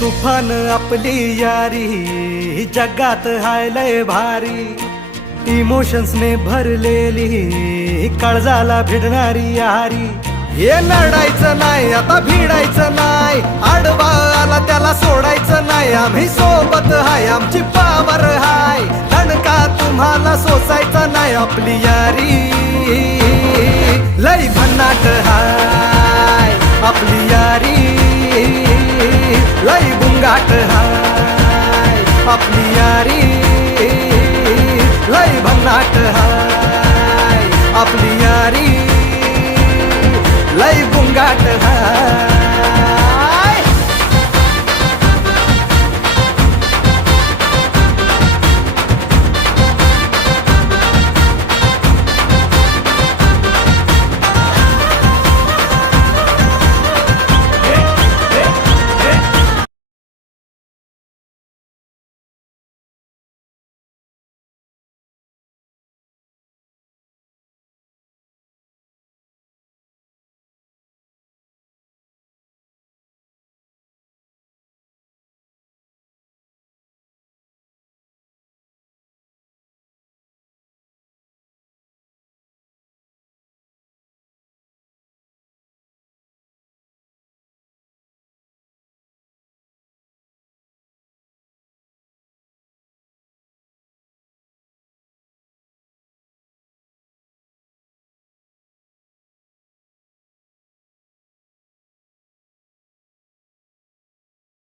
तुफान आपली यारी जगात हाय लय भारी, इमोशन्स ने भरलेली काळजाला भिडणारी यारी. हे लढायचं नाही आता भिडायचं नाही, आडवा आला त्याला सोडायचं नाही. आम्ही सोबत हाय आमची पावर हाय, दणका तुम्हाला सोसायचा नाही. आपली यारी लय भन्नाट हाय, आपली यारी लय बुंगाट हाय. आपली यारी लय भन्नाट हाय, आपली यारी लय बुंगाट हाय.